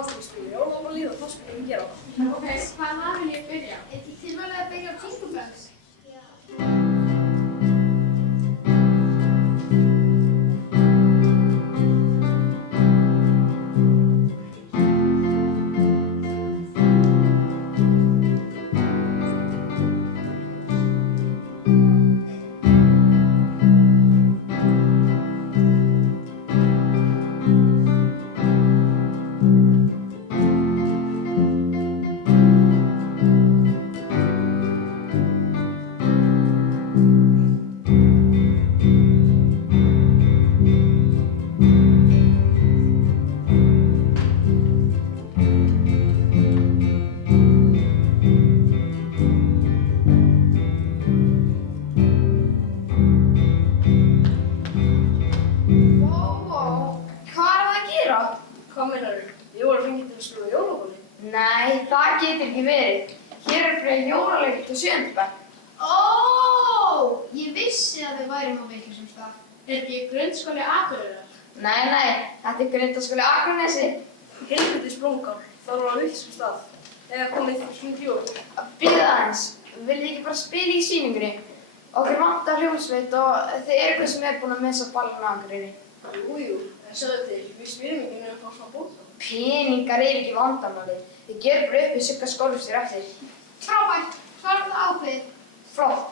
aldrei spila jólaballi og þá skulum við gera það. Ok, hvað lag vil ég byrja? Er þið tilvalið að byrja á Jingle Bells? Nei, það getur ekki verið. Hér fyrir jólaleikur til 7. bekk. Ó, ég vissi að við værum á vitlausum stað. Er ekki grunnskóli Akureyrar? Nei, þetta er Grundaskóli Akranesi. Helviti sprungar, það var á vitlausum stað. Eða komið fyrir jól. Bíðið aðeins, viljið þið ekki bara spila í sýningunni? Okkur vantar hljómsveit og þið eru eitthvað sem er búin að missa ballinu á Akureyri. Jú, en sjáðu til, við spilum ekki nefnum á svona bóta. Peningar er ekki vandamálið. Þið gerum bara upp við Sigga skólastjóri eftir. Frábært, hvað er það ákveðið? Flott.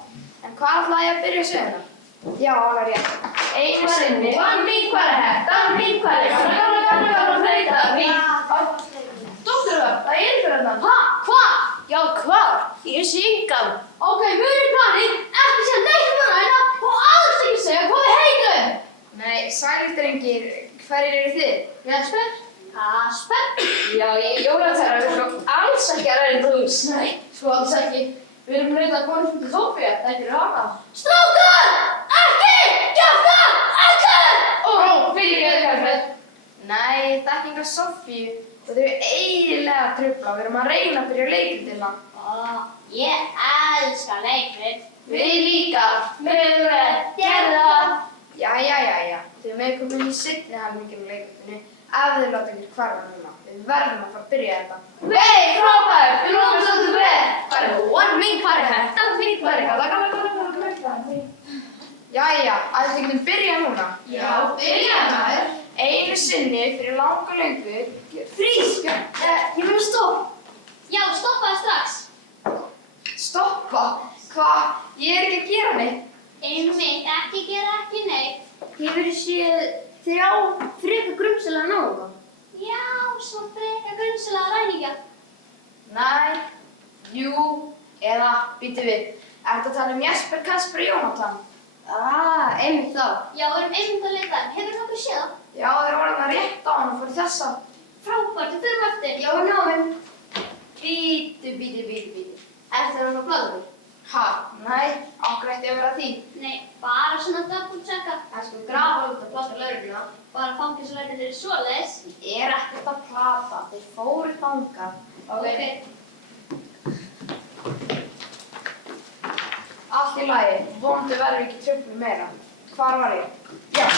En hvað ætlaði ég að byrja söguna? Já, alveg rétt. Einu sinni. Dótturvörn, það er fyrir þetta. Hvað? Já, hvað? Ég sé engan. Ok, mjög í planið, ekki segja neitt um hana og alls ekki segja hvað við heitum. Nei, sælir drengir, hverjir eru þið? Jesper? Kasper? Já, ég jólatæra við svo alls ekki að ræða hús. Nei, svo alls ekki. Við erum reyndað að koma til Sofía, þetta er hana. Strákar! Ekki! Kjafta! Ekki! Ó, fyrir ég Kasper. Nei, þekkingar Soffíu og þau eru eiginlega að trufla og við erum að reyna að byrja leikritina. Ég elska leikrit. Við líka. Gerðu það. Jæja. Þau með komin í seinni helminginu leikritinu ef þau láta ykkur hverfa núna. Við verðum að fara að byrja þetta. Vei, frábært! Við lóðum svolítið vel. Það er one min hvað er þetta? Fint hvað er þetta? Jæja, að þið getum byrjað núna. Já, byrjaðu maður. Einu sinni fyrir langa löngu. Frís! Ég vil stopp. Já, stoppaði strax. Stoppa? Hvað? Ég er ekki að gera neitt. Einmitt, ekki gera ekki neitt. Hefur þið séð 3 frekar grunsamlega náunga? Já, svo frekar grunnsalega ræningja. Nei, jú, eða býtu við. Ertu að tala um Jesper, Kasper og Jónatan? Einmitt þá. Já, við erum einmitt að leita. Hefur þú okkur séð það? Já, þeir voru að rétt á hann og fór þessa. Frábært, við förum eftir. Já, náum. Bítu. Er það að plaða? Ha? Nei, okkur ætti að vera því. Nei, bara svona double checka. Það sko grafa út að plata lögregluna. Bara fangelsuleitin er svoleiðis. Ég er ekkert að plata, þeir fóru þangað. Ok. Allt í lagi, vonandi verður ekki truflið meira. Hvar var ég? Já,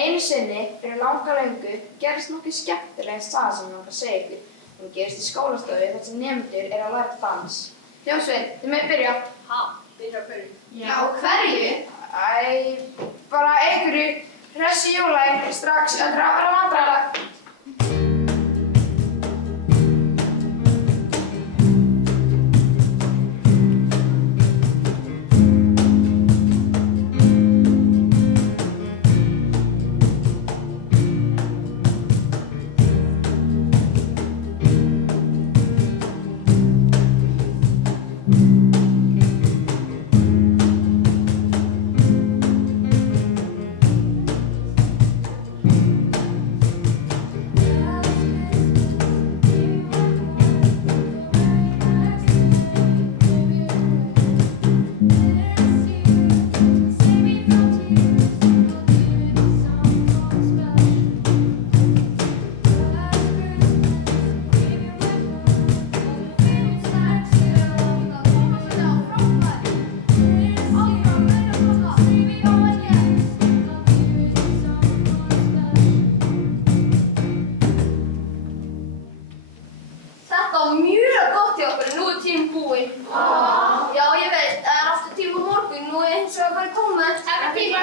einu sinni, fyrir langa löngu, gerist nokkuð skemmtileg saga sem ég að segja ykkur. Hún gerist í skólastofu þar sem nemendur eru að læra dans. Hljómsveit, þið með byrja. Ha, byrja að hverju. Já, hverju? Bara einhverju hressi jólæg strax að vera vandræðalega. var mjög gott hjá okkur, nú tíminn búinn. Já, ég veit, það aftur tíma á morgun, nú hins vegar bara koma. Takk tíma.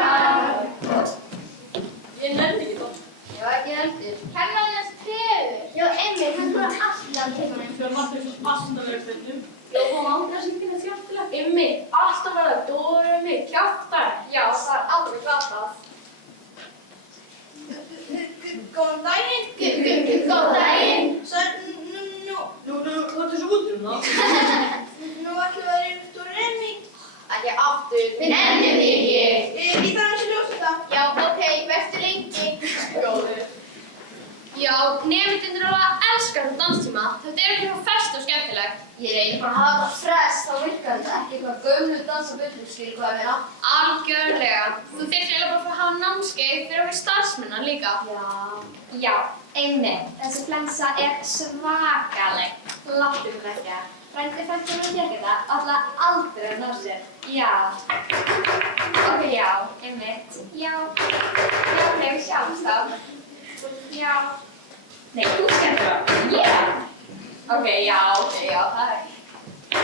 Ég nefndi ekki það. Já, ekki heldur. Kennan þess trefur. Já, einmitt, hann bara allan tímanum. Það var þessu pastanlega stundum. Já, og andra sem finna þjóttilega. Alltaf verða Dóri, kjaftar. Já, það aldrei glatað. Góðan daginn. Góðan daginn. Svo, Þú ert þessu út það. nú ætlum við að reyna stóri reyning. Ekki aftur. Við nefnum því ekki. Í þannig sem ljósa þetta. Já, ok, verður lengi. Góður. Já, nemyndinir alveg elskar þetta danstíma. Þetta er eitthvað fest og skemmtilegt. Ég reyni bara að hafa það frest, þá virkar þetta ekki eitthvað gömlu dansabullu, skilur hvað ég meina. Algjörlega. Þú þyrftir eiginlega bara að fara að hafa námskeið fyrir okkur starfsmennar líka. Já, einmitt. Þessi flensa er svakaleg. Láttu mig ekki að. Frændi frændi mér að gera þetta, alltaf aldrei að ná sér. Já. Ok, já, einmitt. Já, ok, við sjáumst þá. Já. Nei, þú skemmtir það. Yeah. Ok, já, það er. Já,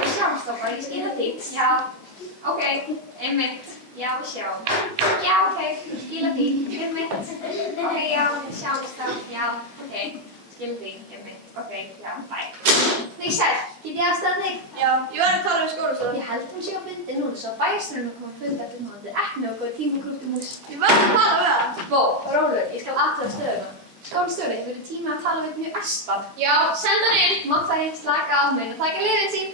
við sjáumst þá bara, ég skilja því. Já, ok, einmitt. Já, við sjáum. Já, ok, ég skilja því. Einmitt. Ok, já, við sjáumst þá. Já, ok, skilja því. Einmitt. Ok, já, bye. Nei, sæl, get ég aðstæða þig? Já, ég var að tala við skólastjórann. Ég held hún sé á fundi núna, svo bæjarstjórinn kom að funda eftir núna. Þetta er ekki með okkur tíma grúttum úr. Ég var að tala við hann. Vó, rólur, ég skal aðtöða stöðuna. Skólastjóri, þú eru tíma að tala við mjög aspan. Já, senda hann inn. Mátt það ég slaka á mig og taka liðin sín.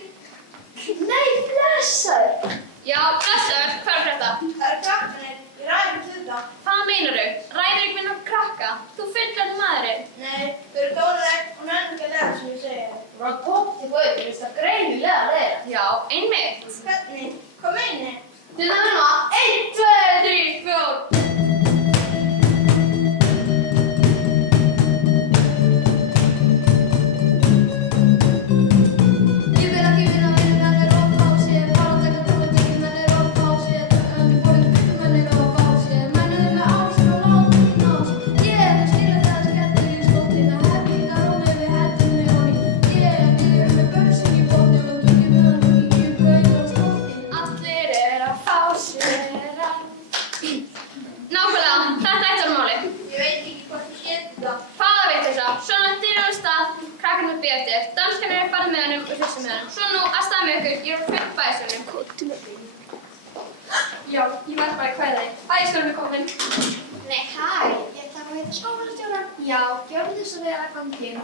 Nei, blessaður! Já, blessaður, hvað er þetta? Það eru krakkarnir. Ég ræði þetta. Hvað meinarðu? Ræður ekki með nokkuð krakka? Þú fyllandi maðurinn. Nei, þau eru dónaleg og nenni ekki að læra sem ég segi. Þú var tótt í bauð, þú veist það greinilega leiða. Já, einmitt. Hvernig? Hvað meini? Þú nefnum að 1, 2, 3, 4. Allir er að fá sér að. Nákvæmlega, þetta ætti að máli. Ég veit ekki hvort ég hétt þetta. Hvaða veit þessa? Svona dyrur á stað, krakkarnir bíða eftir. Danskarnir er farið með hennum og hlusta með hennum. Svo nú, að stað með ykkur, ég er að fyrir bæjarstjórnum. Já, ég verð bara að kveða þig. Bæjarstjórnum er komin. Nei, hæ, ég þarf að heita skólastjóran. Já, gjörðu svo vel að koma til.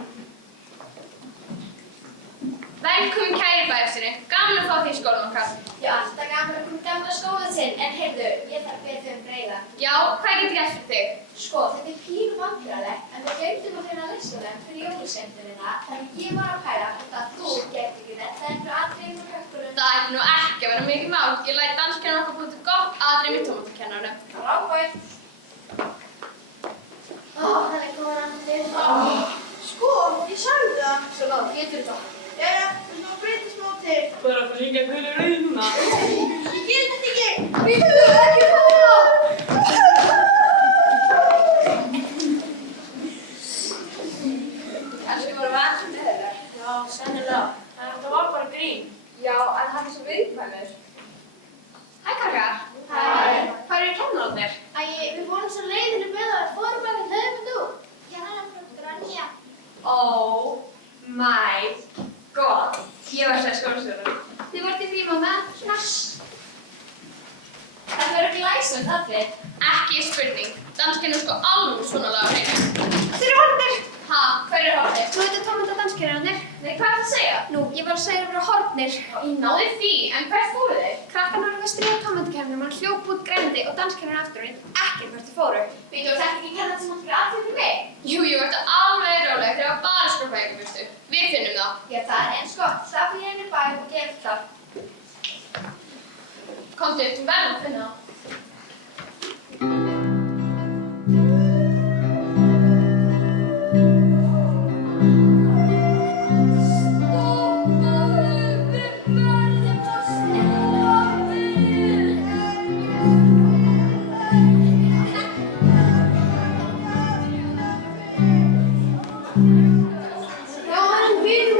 Velkomin kæri bæjarstjóri. Gaman að fá þig í skólanum okkar. Já, alltaf gaman að koma gamla skólan sinn, en heyrðu, ég þarf betur breiða. Já, hvað get ég gert fyrir þig? Sko, þetta er pínu vandræðalegt, en við glemdum að finna listanum fyrir jólaskemmtunina, þannig ég var að pæla hvort að þú gert ekki þetta. Það er einhver atriði með kökkurinn. Það ætti nú ekki að vera mikið mál. Ég læt danskennarinn okkar búið til gott atriði með tómatakennarinn. Rákvæð. Það er góðan andið. Sko, ég sagði það. Svo góð, getur þetta. Jæja, þú má breyta smá til. Þú er að fara líka gulur rauð núna. Ég get þetta ekki. Við höfum ekki fara! Kannski voru við aðeins með þeirra. Já, sennilega. En þetta var bara grín. Já, en hann er svo viðkvæmur. Hæ, krakkar. Hæ. Hvað eru kennararnir? Æ, við vorum svo leiðinni með það, við fórum bara til höfum þú. Já, það er frá Grænja. Oh my god. Ég var að segja skólastjóranum. Þið voruð í fríma með svona. Það verður glæsum atrið. Ekki spurning. Danskennarinn er sko alveg svona laga hreinu. Þeir eru horfnir. Ha, hver eru horfnir? Þú veit að tómanda danskennararnir. Nei, hvað er það að segja? Nú, ég var að segja að það voru horfnir. Ég náði því, en hvert fóru þeir? Krakkarnar voru að stríða tómandakennarinn, hann hljóp út grænandi og danskennarinn aftur og ekkert hvert þið fóru. Veitu, þetta ekki kennað sem átt fyrir aðtöku fyrir mig? Jú, verður alveg róleg þegar bara skrópa ykkur, veistu. Við finnum það. Já, það er eins gott. Slapp ég henni bæ og gerð það. Komdu, þú verður að finna það. Já, hann vinnur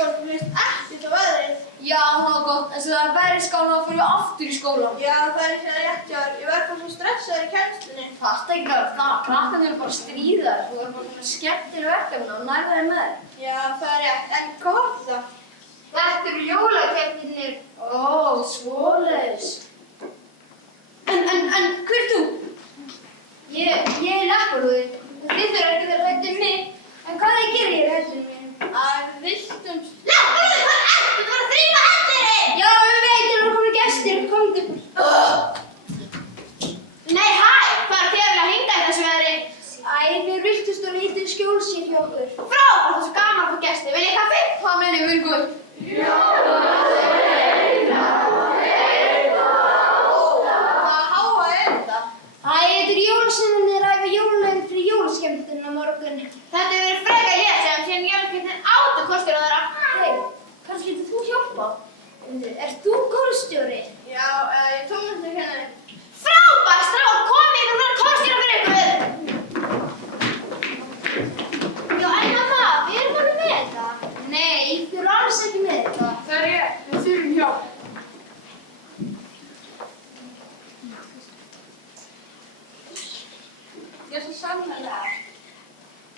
skólanum, mér finnst ekkert á veðrið. Já, það var gott, en svo það er verið skána og fyrir aftur í skólan. Já, það er ekki rétt hjá þér. Ég verð bara svo stressaður í kennslunni. Það er ekki að það, krakkarnir eru bara stríðar. Þú er bara svona skemmtileg verkefni og nærðaði með þér. Já, það er rétt. En hvað var þetta? Þetta eru jólakeppnirnir. Ó, svoleiðis. En hver er þú? Ég er leppalúði. Þið þurfa ekki að vera hræddir um mig. En hvað þið gerir ég hræddir um mig? Að viltum... Leppalúði, hvað ertu? Þú var að þrýfa hendurinn! Já, við veitum að komin gestir. Komdu. Nei, hæ! Hvað er þið að vilja hringja í þessu veðri? Æ, þið virtust og lítið skjólsýn hjá okkur. Frábært, það er svo gaman að fá gesti. Vil ég kaffi? Hvað meinið við ykkur? Hvað háa er þetta? Æ, þetta er jólasveinarnir að æfa jólalögin fyrir jólaskemmtun á morgun. Þetta hefur verið frekar létt síðan jólakvöldin áttu kostur á þeirra. Hei, kannski getur þú hjálpa? Ert þú kórstjóri? Já, ég er tónlistarkennari. Frábært, strákar, komið ykkur með kórstjóra fyrir ykkur. Já, en mamma, við erum alveg með þetta. Nei, þið eru alls ekki með þetta. Það er rétt, við þurfum hjálp. Ég er svo sannlega.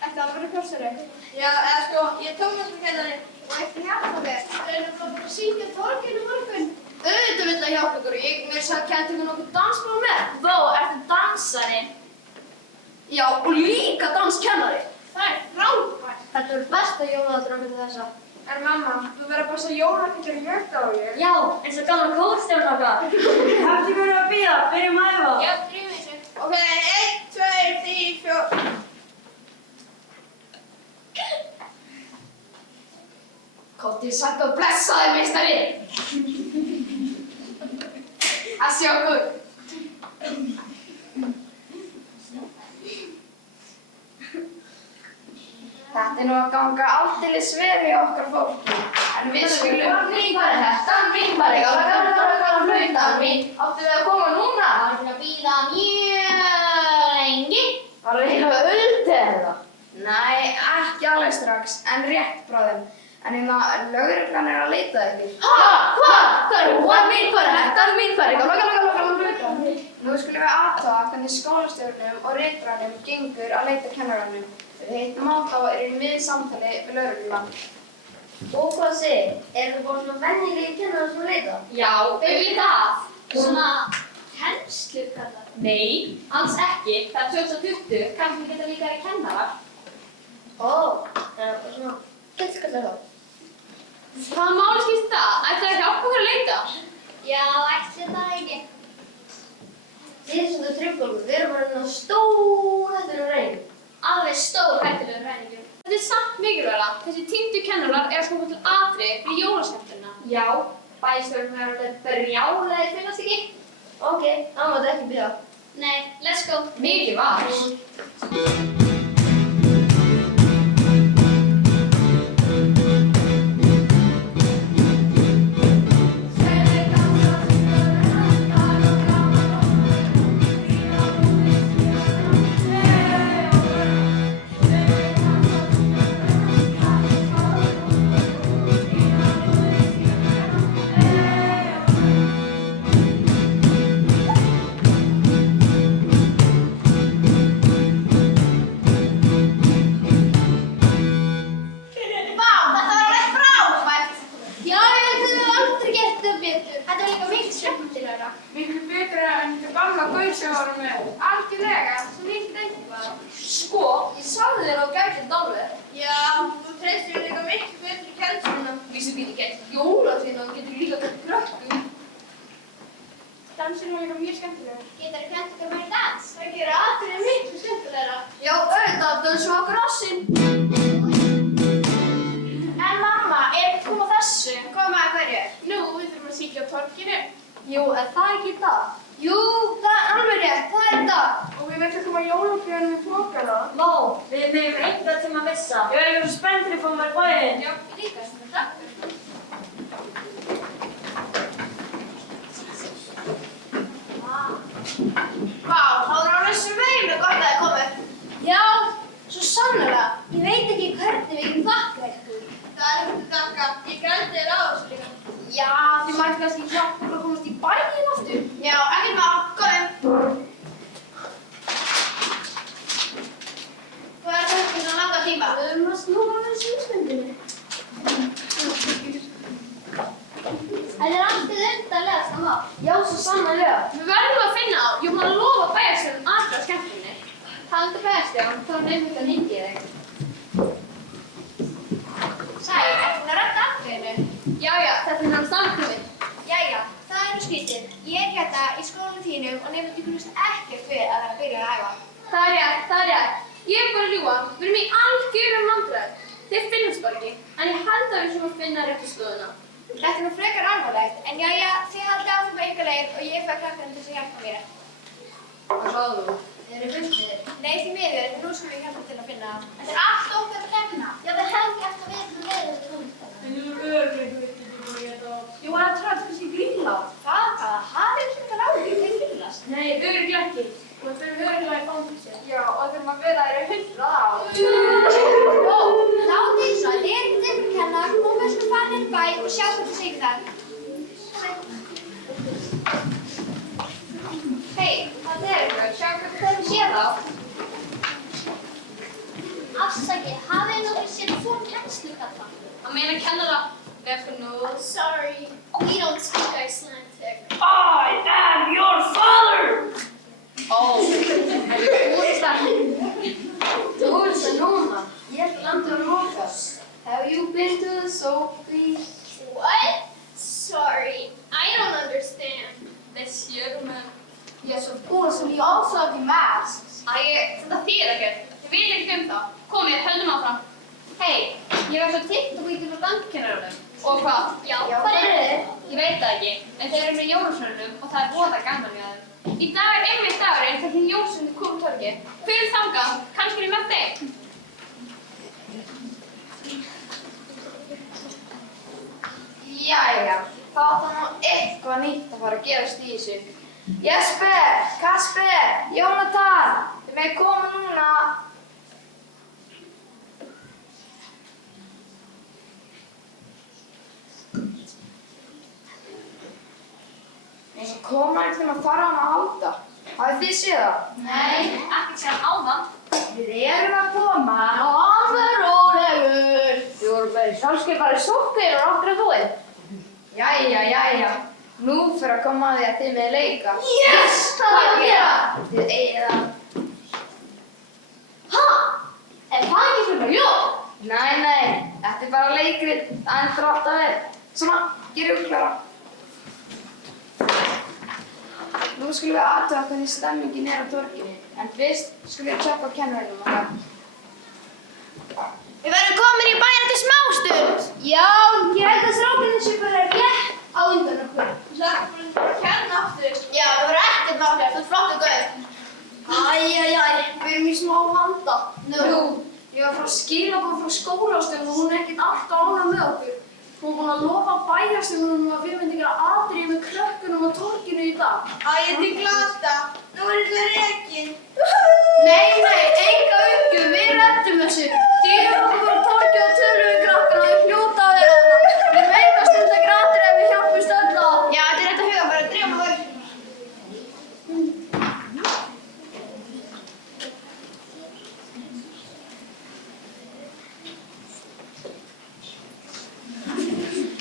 Ætti að vera kórstjóri? Já, eða sko, ég er tónlistarkennari. Og eftir hjálpa þér. Það er bara að syngja torginu morgun. Auðvitað vill að hjálpa ykkur og ég mér sagði að kennt ykkur nokkuð dansbróð með. Vá, ertu dansari? Já, og líka danskennari. Það er frábært. Þetta er besta jólaðadrang fyrir þessa. En mamma, þú verður að passa jólakittur í jöktáðið. Já, eins og gamla kórstjórn okkar. Hættu verið að bíða, byrjum að æfa. Já, drýfum þessu. Ok, 1, 2, 3, 4. Kóttið sagt og blessaði, meistari. Að sjá okkur. Þetta er nú að ganga aldeilis vel í okkar fólki. En við skulum nýfari hettan mín, bara gamla flautan mín. Áttu við að koma núna? Það er búin að bíða mjög lengi. Var það eitthvað öldið eða? Nei, ekki alveg strax, en rétt bráðum. En lögreglan er að leita ykkur. Ha? Hvað? Það er hún mín, hvað er hettan mín, hvað er gamla flautan mín? Nú skulum við athuga hvernig skólastjórnum og ritranum gengur að leita kennaranum. Við heitum á þá er í miðsamtali við lögreglan. Og hvað segir? Er það bara svona venjulegi kennarar sem leita? Já, auðvitað það. Svona kennslu kallar. Nei, alls ekki. Það er 2020, kannski geta líka verið kennarar. Ó, það er bara svona tilkallar þá. Hvaða máli skiptir það? Ætti það að hjálpa okkur að leita? Já, ætli það ekki. Þið sem þú tryggjum, við erum bara stór hættur að reyna. Alveg stór hættulegur ræningur. Þetta er samt mikilvæga. Þessi týndu kennarar er að koma til atriði fyrir jólaskemmtuna. Já, bæjarstjórinn er alveg brjálaði, finnast ekki? Ok, þá má þetta ekki byrja. Nei, let's go. Mikið var. Vá, þetta var alveg frábært. Já, ég held að við höfum aldrei gert það betur. Þetta var líka mikið skemmtilegra. Miklu betra en þetta gamla gaur sem varum með. Algjörlega, svo mikið eitthvað. Sko, ég sagði þér að þú gætir þetta alveg. Já, þú treystir þér líka miklu betur í kennsluna. Vísu getur gert jólatrýna og getur líka gert krökkum. Dansinn var líka mjög skemmtilegur. Getur þú kennt okkur meira dans? Það gerir atriðið miklu skemmtilegra. Já, auðvitað, dansum á grassinn. En mamma, er ekki koma þessu? Koma að hverju? Nú, við þurfum að síkja á torginu. Jú, er það ekki það? Jú, það er alveg rétt, það er það. Og við veitum að koma jólafjörnum í tókana. Vá, við meðum einhver til að missa. Ég er svo spenntur að fá mér bæinn. Já, ég líka sem þetta. Vá, þá er alveg sveimu gott að það er komið. Já, svo sannlega. Ég veit ekki hvernig við getum þakkað ykkur. Það er ekkert að þakka. kannski hjálpa okkur að komast í bæinn aftur. Já, ekkert mál, góðum. Hvað er þetta svona langa tíma? Við erum að snúa með svínsmyndinni. Þetta er alltaf undarlegasta mál. Já, svo sannarlega. Við verðum að finna á, ég má lofa bæjarstjórn allra skemmtunni. Talandi bæjarstjórn, þá er nefnilega að hringja þig. Sæl, ertu búin að redda atriðinu? Já, þetta er hann samkomið. Jæja, það er nú skrítið. Ég er hérna í skólanum þínum og nefnir kannast ekkert við að vera að byrja að æfa. Það er rétt. Ég er bara að ljúga. Við erum í algjörum vandræðum. Þeir finnast bara ekki, en ég held að við sem að finna réttu stöðuna. Þetta er nú frekar alvarlegt, en jæja, þið haldið áfram með ykkar leið og ég fæ krakkarinn til að hjálpa mér. Hvað sagði þú? Þið eru fundið. Nei, því miður, nú skulum við hjálpa til að finna það. Þetta er allt ófært að kemna. Já, við hefum ekki eftir að vita með þessu tónlistana. Jú, það er trátt kannski grínlá. Hvað? Það er ekki að láta, þeir grínlast. Nei, örugglega ekki. Og við þurfum örugglega í fangilsi. Já, og þurfum að vera þér í 100 ár. Ó, látið eins og, þið er ekkert ykkur að kenna. Nú við skulum fara inn í bæ og sjá hvað þið segir þar. Hei, það er eitthvað, sjá hvað þið séð á. Afsakið, hafið þið nokkuð séð tvo kennslukalla? Að meina kennara, therefore no. Sorry, we don't speak Icelandic. Ó, þú ert það núna. Ég held að landið var lokað. Have you been to the soap, please? What? Sorry, I don't understand. This German. Yes, of course, and we also have the masks. Þetta þýðir ekkert. Þið viljið ekki það. Komið, höldum áfram. Hei, ég var svo TikTok-vídeó frá danskennaranum. Og hvað? Já, Hvar eru þið? Ég veit það ekki, en þeir eru með jólasveinunum og það er voða gaman við þeim. Í dag er einmitt dagurinn þegar þið jólasveinarnir koma úr torgi. Fyrir þangað, kannski er ég með þeim. Jæja, þá er það nú eitthvað nýtt að fara að gerast í þessu. Jesper, Kasper, Jónatan, þið megið koma núna. Eins og koma einhvern veginn að fara hann að halda. Hafið þið séð það? Nei, ekki sem áðan. Við erum að koma og alveg rólegur. Þið voru bara í sjálfskeipari sokkir og áttur að búið. Jæja, nú fyrir að koma að því að þið með leika. Yes, það er að gera. Þið eigið það. Ha? Er það ekki fyrir jól? Nei, þetta er bara leikrið, það endur alltaf vel. Svona, gerum við klara. Nú skulum við athuga hvernig stemmingin er á torginu, en fyrst skulum við tjekka á kennurunum okkar. Við verðum komin í bæinn eftir smástund. Já, ég held að strákarnir séu bara rétt á undan okkur. Þú sagði bara að kenna aftur. Já, það verður ekkert náttúrulega, þú ert flottur gauð. Við erum í smá vanda. Nú, ég var að fara að skilaboð frá skólastjórn og hún er ekkert alltaf ánægð með okkur. Hún er búin að lofa bæjarstjórnum að við myndum gera atriði með krökkunum á torginu í dag. Ég til glata. Nú er þetta rekin. Nei, enga uppgjöf, við reddum þessu. Drífum okkur á torgi og tölum við krakkana og ég hljóta að vera þarna. Við veikast um þetta atriði ef við hjálpumst öll að. Já, þetta er rétt að huga bara, drífum okkur.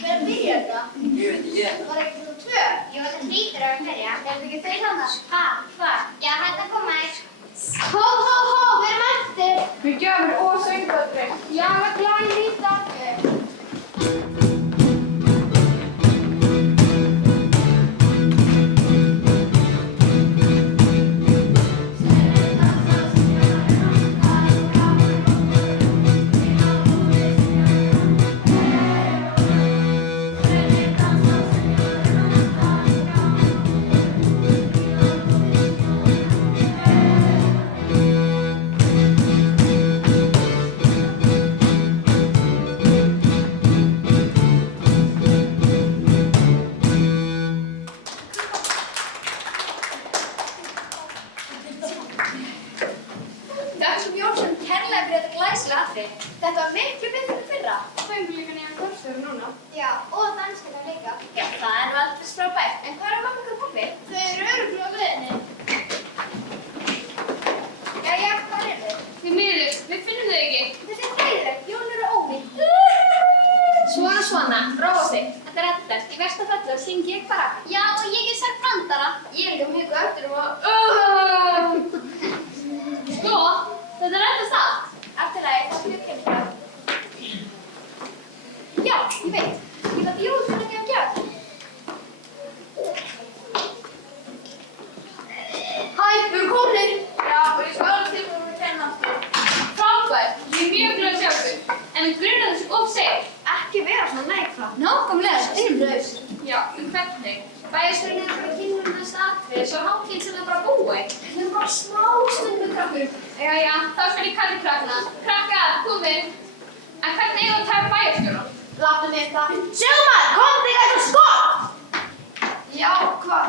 Hver byrjar þetta? Ég veit ekki. Var ekki svona tvö? Jú, þetta hlýtur að vera. Er þetta ekki þeir hana? Ha, hvað? Já, þetta koma þér. Hó, við erum eftir. Við gefum og söngvöldri. Já, við glæðum líta. mér. Í versta falli þá syng ég bara. Já, og ég get sagt brandara. Ég er líka mjög eftir og Sko, þetta reddast allt. Eftir lagi, það er mjög kemur. Já, ég veit. Ég var bjóð fyrir að gefa gjöf. Hæ, við erum komin. Já, og ég skal alveg tilbúin að kenna aftur. Frábært, ég er mjög glöð að sjá ykkur. En við grunum þessu of seint. Ekki vera svona neikvæð. Nákvæmlega, innumlaus. Já, hvernig? Bæjarstjórinn er að fara að kynna næsta atriði, svo hátíðin sem er bara búið. Við höfum bara smá stund með krakkur. Jæja, þá skal ég kalla krakkana. Krakkar, komið. En hvernig eigum við að taka bæjarstjóra? Láttu mig það. Sigmar, kom þig að það skott! Já, hvað?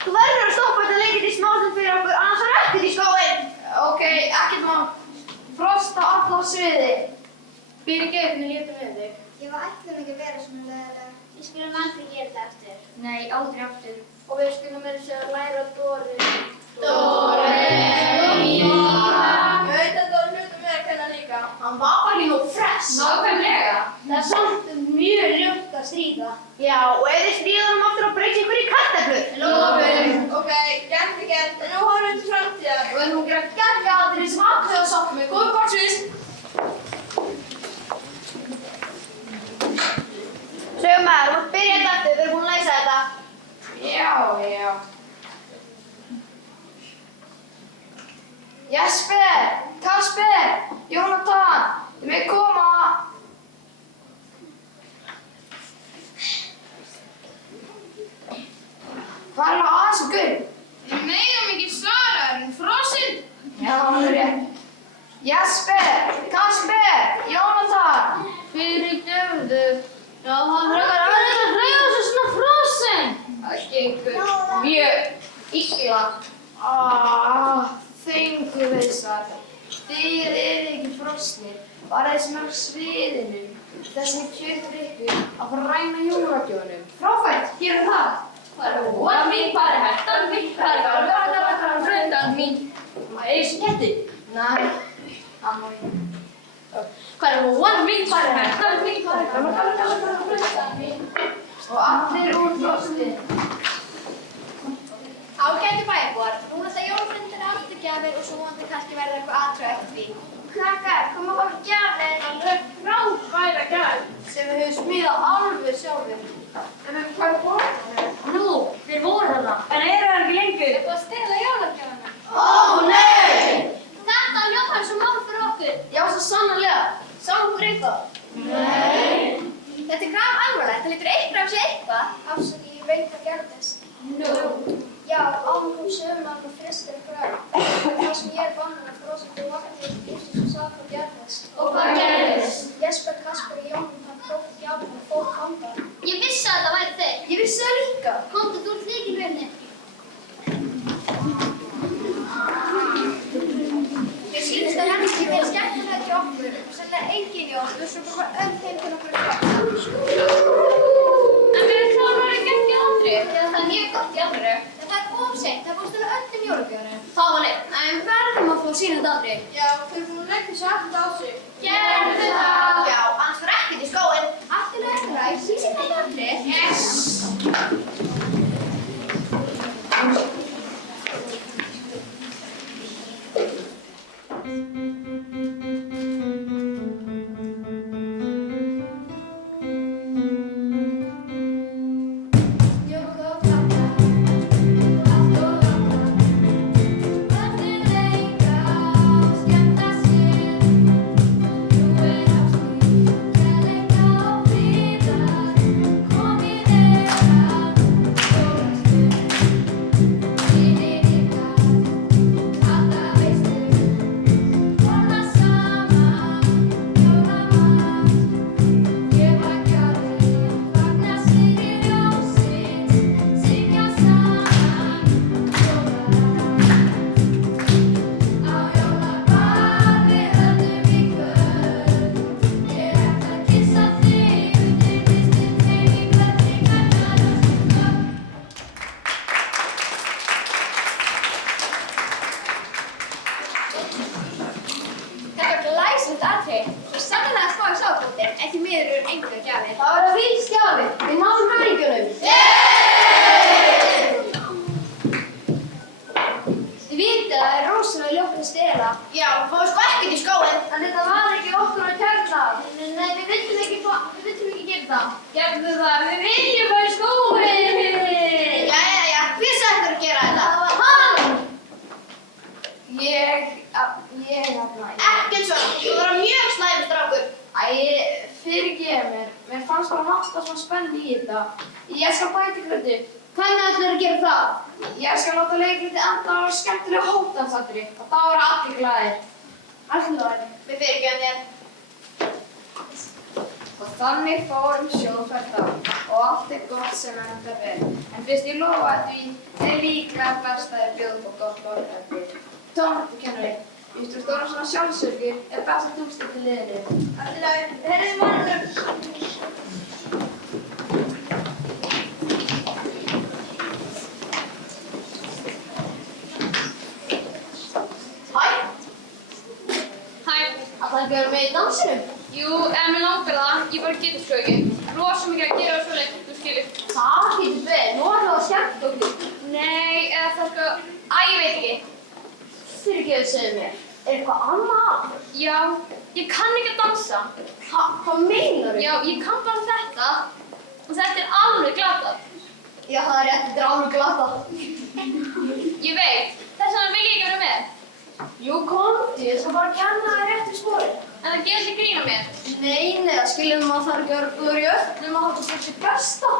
Þú verður að stoppa þetta leikrit í smástund fyrir okkur, annars er ekkert í skóinn. Ok, ekkert mál. Frost á alla sviði. Fyrirgeðu hvernig létum við þig. Ég var ætlum ekki að vera svona leðilega. Við skulum aldrei gera þetta eftir. Nei, aldrei aftur. Og við skulum meira segja að læra Dóri. Ég veit að það var hlutum við að kenna líka. Hann var bara líka fress. Nákvæmlega. Það er samt mjög ljótt að stríða. Já, og ef þið stríða honum aftur að breyta ykkur í kartöflur. Lofum. Ok, gert. En nú horfum við til framtíðar. Og erum við að gera aðrið sem ákveða að sokka mig. Góðu kortsvís. Sigmar, þú mátt byrja þetta aftur, við erum búin að læsa þetta. Já. Jesper, Kasper, Jónatan, þið megið koma. Hvað er það aðeins og gull? Við megum ekki svara, er hún frosinn? Já, hann er rétt. Jesper, Kasper, Jónatan. Fyrirgefðu. Já, hann frekar aðeins að hreyfa sig svona frosinn. Það gengur mjög illa. Þengu þessar. Þið eru ekki frosnir. Bara þeir sem eru á sviðinu. Þessum kjörður ykkur að fara að ræna jólagjöfunum. Frábært, hér er það. One mín bara hættan mín bara fröndan mín. Maður er þessi ketti. Nei, amma mín. Hvað er one mín bara hættan mín bara fröndan mín. Og allir úr frostið. Ágæti bæjarbúar, nú ætla jólafröndin aftur gjafir og svo vonandi kannski verða eitthvað aðtröð eftir því. Krakkar, koma að fá gjafir. Alveg frábæra gjafir sem við höfum smíðað alveg sjálfur. En hvað er borðið? Nú, þeir voru þarna. En eru það ekki lengur? Er búið að stela jólagjöfuna? Ó, nei! Þetta hljópar svo mál fyrir okkur. Já, svo sannarlega. Sáum okkur eitthvað? Nei. Þetta er graf alvarlegt, það lítur eitthvað af sig eitthvað. Afsaki, ég veit hvað gerðist. Nú. Já, áður kom sögumæðan og fristir eitthvað. Það sem ég er bannan að frosa til vakti eins og sá hvað gerðist. Og hvað gerðist? Jesper, Kasper og Jónatan tók gjafir og fór handa. Ég vissi að þetta væri þeir. Ég vissi það líka. Komdu, þú ert lykilvinni. Ég sýnist að henni ekki verið skemmtilega til okkur. Sennilega engin jól, við svo bara öll heim til okkur að kvarta. En við klárum að gegja aldrei. Já, það er mjög gott í alvöru. En það er of seint, það er búið að stela öllum jólagjöfunum. Það var neitt. En við verðum að fá sína þetta aldrei. Já, þau búin að leggja sér aftur á sig. Gerðu það. Já, annars var ekkert í skóinn. Allt er löglega, ég sýnist þetta aldrei. Yes. Kom ég í þetta. Ég skal bæta ykkur þetta. Hvernig ætlarðu að gera það? Ég skal láta leikritið enda á skemmtilega hópdansatri og þá verða allir glaðir. Alltaf, við fyrirgefum þér. Og þannig fórum sjóferð þá og allt gott sem endar vel. En fyrst ég lofa því líklega best að þið bjóðum upp á gott orðræði. Tónlistarkennari, Víktor Þórðarson sjálfsörgur best að þú stýttir liðinu. Alltaf, herðið mannur. Það er með í dansinu. Jú, en mér langar það, ég bara getur svo ekki. Rosa mikið að gera og svoleið, þú skilur. Það getur beðið, nú er það að skemmt okkur. Nei, eða það sko, ég veit ekki. Fyrirgefðu, segðu mér, er eitthvað annað? Já, ég kann ekki að dansa. Hvað meinar þú? Já, ég kann bara þetta og þetta er alveg glatað. Já, það er rétt, þetta er alveg glata. Ég veit, þess vegna vil ég ekki vera með. Jú, komdu, ég skal bara kenna þér rétt í spori. En það gerir sér grín á mér. Nei, það skiljum að það er ekki að vera góður í öll, nema að halda sér sitt besta.